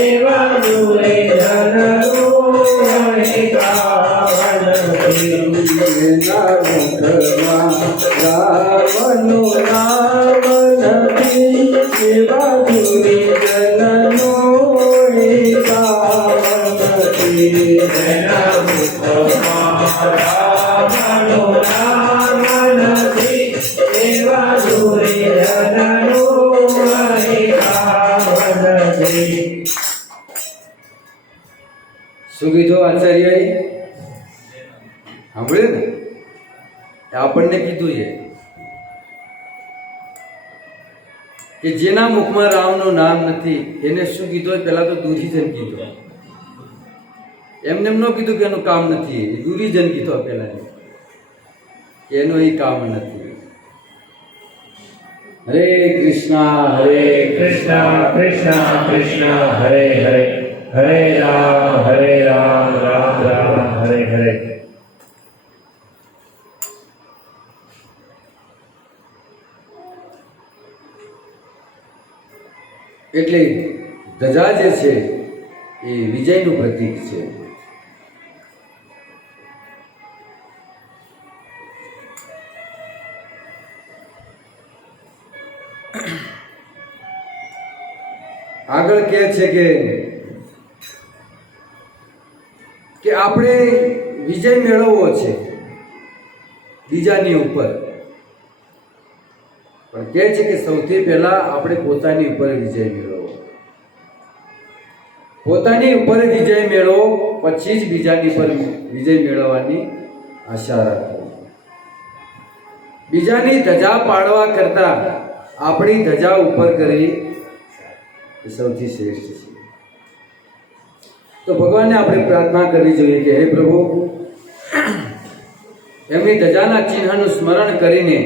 એવા દુર્જનનું અહીં કામ નથી. એના મુખમાં રામનું નામ નથી એવા દુર્જનનું કામ નથી. એના મુખમાં રામનું નામ નથી એવા દુર્જનનું અહીં કામ નથી. શું કીધું આચાર્યએ? સાંભળ્યું ને? આપણને કીધું છે કે જેના મુખમાં રામનું નામ નથી એને શું કીધું? પહેલા તો દુર્જન કીધું. એમને એમ ન કીધું કે એનું કામ નથી, એ દુર્જન કીધું પહેલા કે એનું એ કામ નથી. હરે કૃષ્ણ હરે કૃષ્ણ કૃષ્ણ કૃષ્ણ હરે હરે હરે રામ રામ રામ હરે હરે. એટલે ધજા જે છે એ વિજયનું પ્રતીક છે. આગળ કહે છે કે આપણે વિજય મેળવવો છે બીજાની ઉપર, પણ કહે છે કે સૌથી પહેલા આપણે પોતાની ઉપર વિજય મેળવવો. પોતાની ઉપર વિજય મેળવો, પછી જ બીજાની પર વિજય મેળવવાની આશા રાખો. બીજાની ધજા પાડવા કરતા આપણી ધજા ઉપર કરી એ સૌથી શ્રેષ્ઠ છે. તો ભગવાનને આપણે પ્રાર્થના કરવી જોઈએ કે હે પ્રભુ, એમની ધજાના ચિહ્નનું સ્મરણ કરીને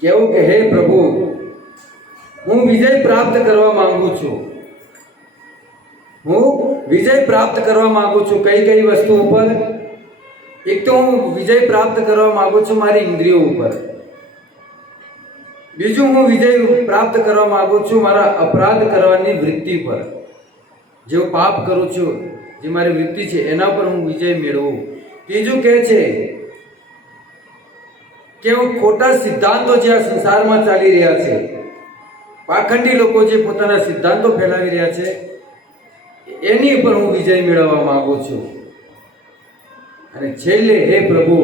કહેવું કે હે પ્રભુ, હું વિજય પ્રાપ્ત કરવા માંગુ છું. હું વિજય પ્રાપ્ત કરવા માંગુ છું. કઈ કઈ વસ્તુ ઉપર? એક તો હું વિજય પ્રાપ્ત કરવા માંગુ છું મારી ઇન્દ્રિયો ઉપર. બીજું, હું વિજય પ્રાપ્ત કરવા માંગુ છું મારા અપરાધ કરવાની વૃત્તિ પર. જે હું પાપ કરું છું, જે મારી વૃત્તિ છે એના પર હું વિજય મેળવું. ત્રીજું કહે છે કે હું ખોટા સિદ્ધાંતો જે આ સંસારમાં ચાલી રહ્યા છે, પાખંડી લોકો જે પોતાના સિદ્ધાંતો ફેલાવી રહ્યા છે, એની ઉપર હું વિજય મેળવવા માંગુ છું. અને છેલ્લે હે પ્રભુ,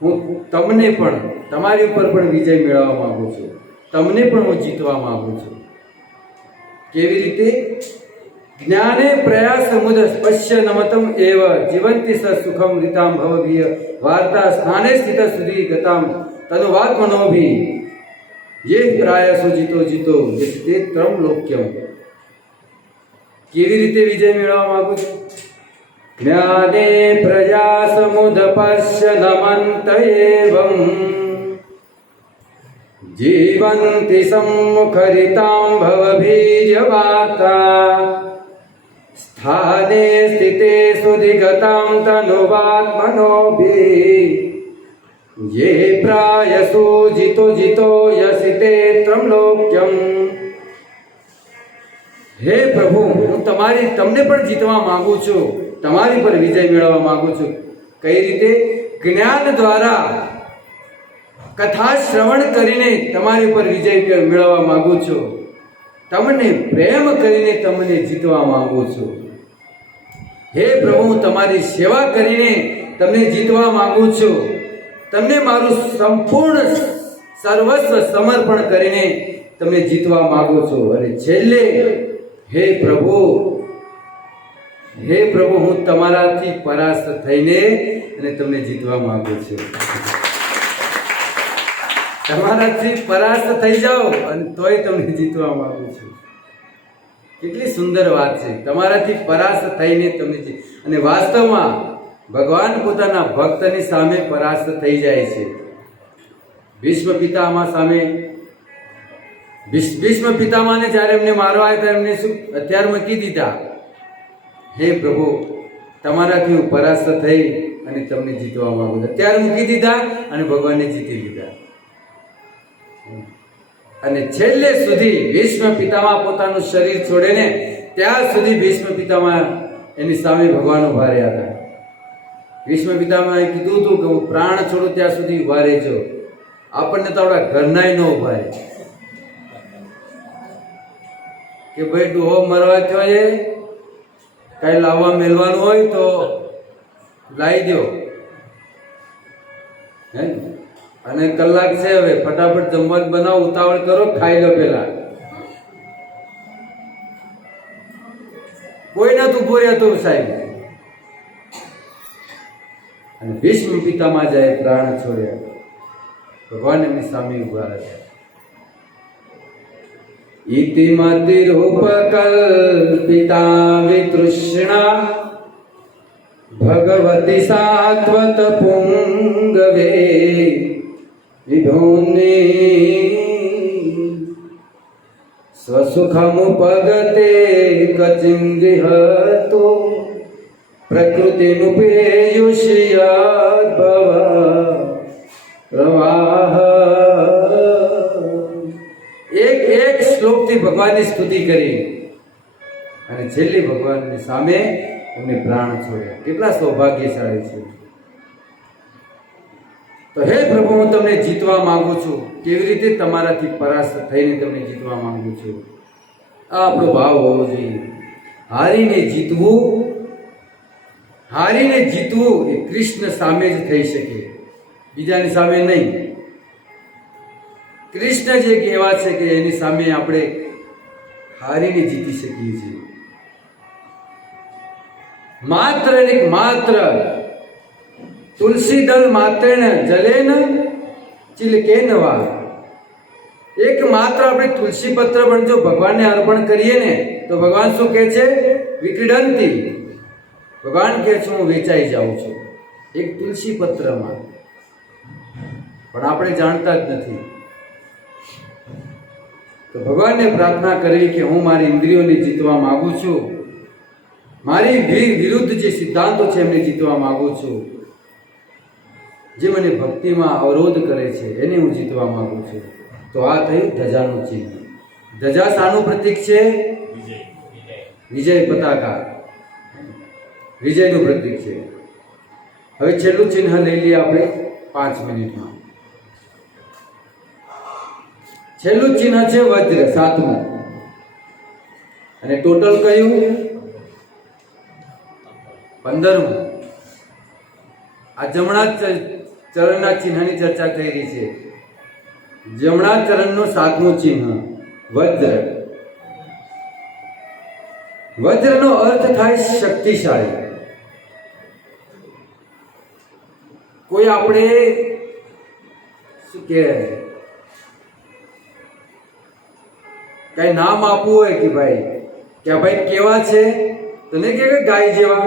હું તમને પણ, તમારી ઉપર પણ વિજય મેળવવા માંગુ છું. તમને પણ હું જીતવા માંગુ છું. કેવી રીતે? જ્ઞાને પ્રયાસ મુદ સ્પશ્ય નમતમ એવ જીવંતિ સ સુખમ રીતામ ભવભીય વાર્તા સ્થાને સ્થિત સુધી ગતામ તનુવાત મનોભી ये प्रायसो જીતો જીતો તે ત્રમ લોક્યમ. કેવી રીતે વિજય મેળવવા માંગુ છું? જ્ઞાને પ્રયાસ મુદ પશ્ય નમંત એવં જીવંતિ સમ્મુખરિતામ ભવભીર્ય વાર્તા સ્થાને સ્થિતે સુધિગતામ તનુવાત્મનોભી ये प्रायसो जितो जितो यसिते ત્રમલોક્યમ. હે પ્રભુ, હું તમને પણ જીતવા માંગુ છું, તમારી પર વિજય મેળવવા માંગુ છું. કઈ રીતે? જ્ઞાન દ્વારા કથા શ્રવણ કરીને તમારી પર વિજય મેળવવા માંગુ છું. તમને પ્રેમ કરીને તમને જીતવા માંગુ છું. હે પ્રભુ, હું તમારી સેવા કરીને તમને જીતવા માંગુ છું. તમને મારું સંપૂર્ણ સર્વસ્વ સમર્પણ કરીને તમને જીતવા માંગુ છું. અને છેલ્લે હે પ્રભુ, હું તમારાથી પરાસ્ત થઈને અને તમને જીતવા માંગુ છું. તમારાથી પરાસ્ત થઈ જાઓ અને તોય તમને જીતવા માંગુ છું. કેટલી સુંદર વાત છે! તમારાથી પરાસ્ત થઈને તમને અને વાસ્તવમાં ભગવાન પોતાના ભક્તની સામે પરાસ્ત થઈ જાય છે. ભીષ્મ પિતામહને જ્યારે એમને મારવા આવ્યા ત્યારે એમને શું હથિયાર મૂકી દીધા? હે પ્રભુ, તમારાથી હું પરાસ્ત થઈ અને તમને જીતવા માંગુ છું. હથિયાર મૂકી દીધા અને ભગવાનને જીતી લીધા. અને છેલ્લે સુધી ભીષ્મ પિતામહ પોતાનું શરીર છોડે ને ત્યાં સુધી ભીષ્મ પિતામહ એની સામે ભગવાન ઉભા રહ્યા હતા. ભીષ્મ પિતામહે કીધું હતું કે હું પ્રાણ છોડું ત્યાં સુધી ઉભા રહેજો. આપણને તો આપણા ઘરનાય ન ઉભા રહે કે ભાઈ ડોહો મરવા થયો છે, કઈ લાવવા મેળવાનું હોય તો લાવી દો હે ને? અને કલાક છે, હવે ફટાફટ જમવાનું બનાવો, ઉતાવળ કરો, ખાઈ લો પેલા. કોઈ નતું ઉભો રહેતું સાહેબ. અને ભીષ્મ પિતામહ જાય પ્રાણ છોડ્યા, ભગવાન એમની સામે ઉભા રહ્યા. ઇતિ મતિરૂપકલ્પિતા વિતૃષ્ણા ભગવતી સાત્વત પુંગવે વિભુને સ્વસુખમુપગતે કચિંગિહતો પ્રકૃતિનુપેયુષ્યાદ્ભવ પ્રવાહ. એક એક શ્લોકથી ભગવાનની સ્તુતિ કરી અને છેલ્લી ભગવાનની સામે એમને પ્રાણ છોડ્યા. કેટલા સૌભાગ્યશાળી છે. તો હે પ્રભુ, હું તમને જીતવા માંગુ છું. કેવી રીતે? તમારાથી પરાસ્ત થઈને તમને જીતવા માંગુ છું. આ આપણો ભાવ હોવો જોઈએ. હારીને જીતવું એ કૃષ્ણ સામે જ થઈ શકે, બીજાની સામે નહીં. કૃષ્ણ જે કહેવા છે કે એની સામે આપણે હારીને જીતી શકીએ છીએ. માત્ર ને માત્ર તુલસી દળ માત્રેણ જલેન ચિલકેન વા. એક માત્ર આપણે તુલસી પત્ર પણ જો ભગવાનને અર્પણ કરીએ ને તો ભગવાન શું કહે છે? વિક્રીડંતી. ભગવાન કહે છે હું વેચાઈ જાઉં છું એક તુલસી પત્રમાં. પણ આપણે જાણતા જ નથી. તો ભગવાનને પ્રાર્થના કરવી કે હું મારી ઇન્દ્રિયોને જીતવા માંગુ છું, મારી વિરુદ્ધ જે સિદ્ધાંતો છે એમને જીતવા માંગુ છું, જે મને ભક્તિમાં અવરોધ કરે છે એને હું જીતવા માંગુ છું. તો આ થયું ધજાનું ચિહ્ન. ધજા શાનું પ્રતીક છે? વિજય પતાકા, વિજયનું પ્રતીક છે. હવે છેલ્લું ચિહ્ન લઈ લઈએ આપણે 5 મિનિટમાં. છેલ્લું ચિહ્ન છે વજ્ર, 7મું. અને ટોટલ કયું? 15મું. આ જમણા ચરણના ચિહ્નની ચર્ચા થઈ રહી છે. જમણા ચરણનું 7મું ચિહ્ન વજ્ર. વજ્રનો અર્થ થાય શક્તિશાળી. કોઈ આપણે શું કે કઈ નામ આપવું હોય કે ભાઈ કેવા છે, તને કે ગાય જેવા,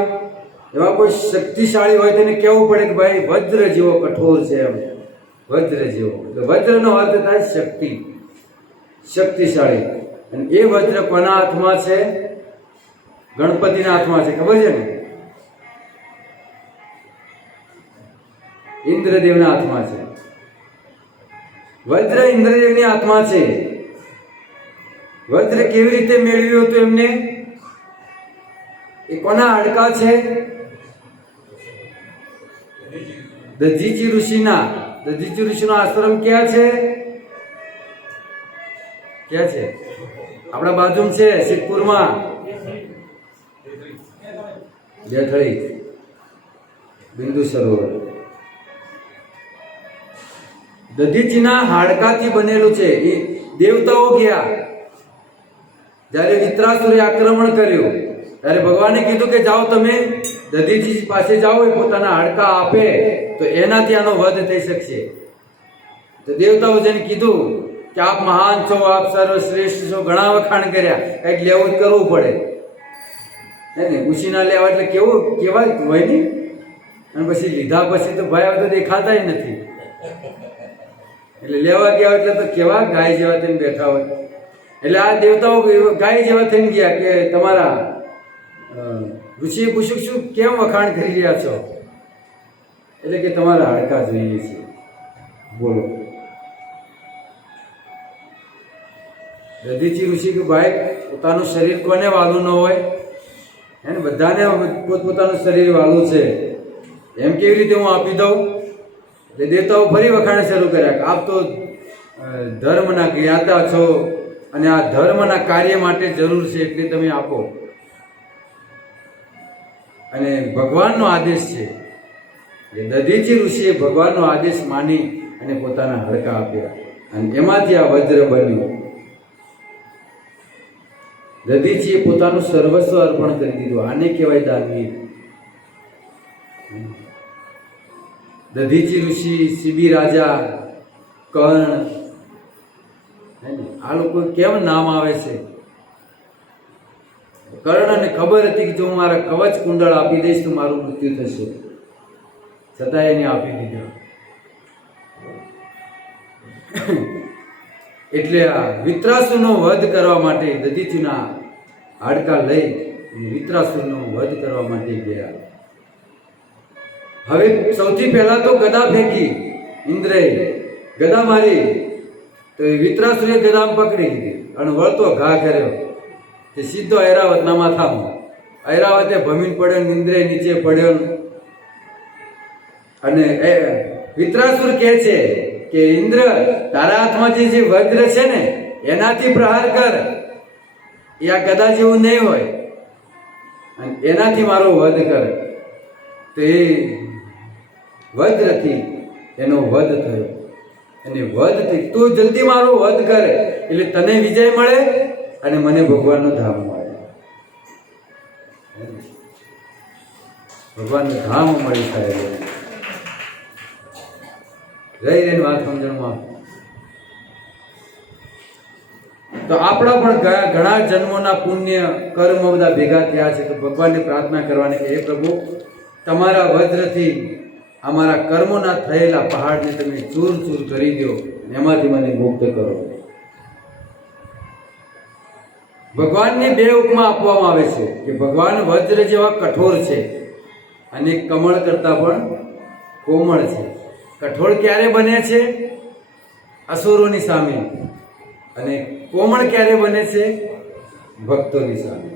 એવા કોઈ શક્તિશાળી હોય તેને કહેવું પડે કે ભાઈ વજ્ર જેવો કઠોર છે. એમ વજ્ર જેવો એટલે વજ્રનો અર્થ થાય શક્તિ, શક્તિશાળી. અને એ વજ્ર કોના હાથમાં છે? ગણપતિના હાથમાં છે. ખબર છે ને? ઇન્દ્રદેવના હાથમાં છે. વજ્ર ઇન્દ્રદેવની હાથમાં છે. વજ્ર કેવી રીતે મેળવ્યું હતું એમને? એ કોના હાડકા છે? દધીચી ઋષિના. દધીચી ઋષિનો આશ્રમ ક્યાં છે? ક્યાં છે? આપણા બાજુમાં છે, સિદ્ધપુરમાં. જેથળી બિંદુ સરોવર. દધીચીના હાડકાથી બનેલું છે. એ દેવતાઓ ગયા જ્યારે વિત્રાસુરે આક્રમણ કર્યું ત્યારે ભગવાને કીધું કે જાઓ તમે દધીચી પાસે જાઓ, એ પોતાના હાડકા આપે તો એનાથી આનો વધ થઈ શકશે. તો દેવતાઓ જેને કીધું કે આપ મહાન છો, આપ સર્વશ્રેષ્ઠ છો, ઘણા વખાણ કર્યા, કંઈક લેવું જ કરવું પડે હે ને? ઉશીના લેવા એટલે કેવાય હોય ને. અને પછી લીધા પછી તો ભાઈ હવે તો દેખાતા નથી. એટલે લેવા ગયા એટલે તો કેવા ગાય જેવા થઈને બેઠા હોય. એટલે આ દેવતાઓ ગાય જેવા થઈને ગયા કે તમારા ઋષિએ પૂછ્યું શું કેમ વખાણ કરી રહ્યા છો? એટલે કે તમારા હાડકા જોઈએ છે. બોલો. દધીચી ઋષિ કે ભાઈ પોતાનું શરીર કોને વાલું ન હોય, એને બધાને પોતપોતાનું શરીર વાલું છે, એમ કેવી રીતે હું આપી દઉં? એટલે દેવતાઓ ફરી વખાણ શરૂ કર્યા કે આપ તો ધર્મના જ્ઞાતા છો અને આ ધર્મના કાર્ય માટે જરૂર છે એટલે તમે આપો. અને ભગવાનનો આદેશ છે એ દધીચી ઋષિએ ભગવાનનો આદેશ માની અને પોતાના હાડકા આપ્યા અને એમાંથી આ વજ્ર બન્યું. દધીચીએ પોતાનું સર્વસ્વ અર્પણ કરી દીધું. આને કહેવાય દાનવીર. દધીચી ઋષિ, શિબી રાજા, કર્ણ, આ લોકો કેમ નામ આવે છે? કર્ણને ખબર હતી કે જો હું મારા કવચ કુંડળ આપી દઈશ તો મારું મૃત્યુ થશે, છતાં એને આપી દીધા. એટલે આ વિત્રાસુરનો વધ કરવા માટે દધીચીના હાડકા લઈ વિત્રાસુરનો વધ કરવા માટે ગયા. હવે સૌથી પહેલા તો ગદા ફેંકી ઇન્દ્રએ, ગદા મારી તો એ વિત્રાસુરે ગદામ પકડી લીધી અને વળતો ઘા કર્યો તે સીધો ઐરાવતના માથામાં. ઐરાવતે ભમીન પડ્યો, ઇન્દ્રે નીચે પડ્યો. અને એ વિત્રાસુર કહે છે કે ઇન્દ્ર, તારા હાથમાં જે વજ્ર છે ને એનાથી પ્રહાર કર, એ આ ગદા જેવું નહીં હોય, અને એનાથી મારો વધ કર. તો એ વજ્રથી એનો વધ થયો. અને વધ થઈ, તું જલ્દી મારો વધ કરે એટલે તને વિજય મળે અને મને ભગવાનનું ધામ મળે. ભગવાનનું ધામ મળી થાય. રહી રહીને વાત સમજણમાં. તો આપણા પણ ઘણા જન્મોના પુણ્ય કર્મ બધા ભેગા થયા છે. તો ભગવાનને પ્રાર્થના કરવાની કે હે પ્રભુ, તમારા વજ્રથી અમારા કર્મોના થયેલા પહાડને તમે ચૂર ચૂર કરી દો, એમાંથી મને મુક્ત કરો. ભગવાનની બે ઉપમા આપવામાં આવે છે કે ભગવાન વજ્ર જેવા કઠોર છે અને કમળ કરતા પણ કોમળ છે. કઠોળ ક્યારે બને છે? અસુરોની સામે. અને કોમળ ક્યારે બને છે? ભક્તોની સામે.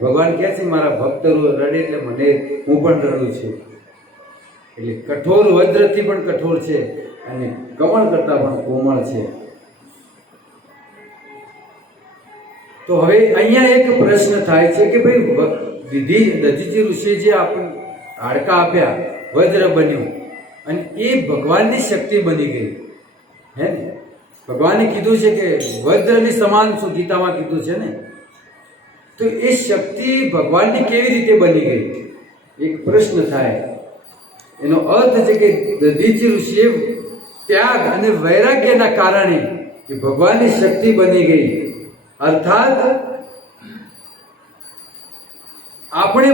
ભગવાન કહે છે મારા ભક્તો રડે એટલે મને હું પણ રડું છું. એટલે કઠોર વજ્રથી પણ કઠોર છે અને કમળ કરતા પણ કોમળ છે. તો હવે અહીંયા એક પ્રશ્ન થાય છે કે ભાઈ દધીચી ઋષિએ જે આપણને હાડકા આપ્યા, વજ્ર બન્યું અને એ ભગવાનની શક્તિ બની ગઈ. હે ને? ભગવાને કીધું છે કે વજ્રની સમાન શું, ગીતામાં કીધું છે ને. તો એ શક્તિ ભગવાનની કેવી રીતે બની ગઈ? એક પ્રશ્ન થાય. એનો અર્થ છે કે દધીચી ઋષિએ ત્યાગ અને વૈરાગ્યના કારણે એ ભગવાનની શક્તિ બની ગઈ. અર્થાત આપણે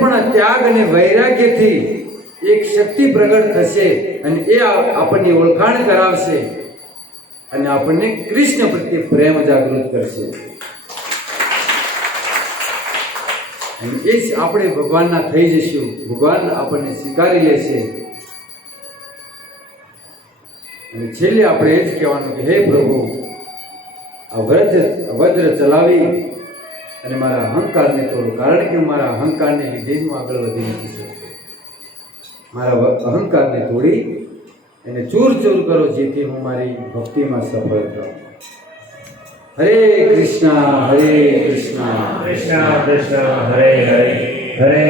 પણ ત્યાગ અને વૈરાગ્યથી એક શક્તિ પ્રગટ થશે અને એ આપણને ઓળખાણ કરાવશે અને આપણને કૃષ્ણ પ્રત્યે પ્રેમ જાગૃત કરશે. અને એ જ આપણે ભગવાનના થઈ જઈશું. ભગવાન આપણને સ્વીકારી લેશે. અને છેલ્લે આપણે એ જ કહેવાનું કે હે પ્રભુ, આ વજ્ર ચલાવી અને મારા અહંકારને તોડો, કારણ કે મારા અહંકારને લીધે હું આગળ વધી નથી શકતો. મારા અહંકારને તોડી એને ચૂર ચૂર કરો, જેથી હું મારી ભક્તિમાં સફળ થાઉં. હરે કૃષ્ણ હરે કૃષ્ણ કૃષ્ણ કૃષ્ણ હરે હરે, હરે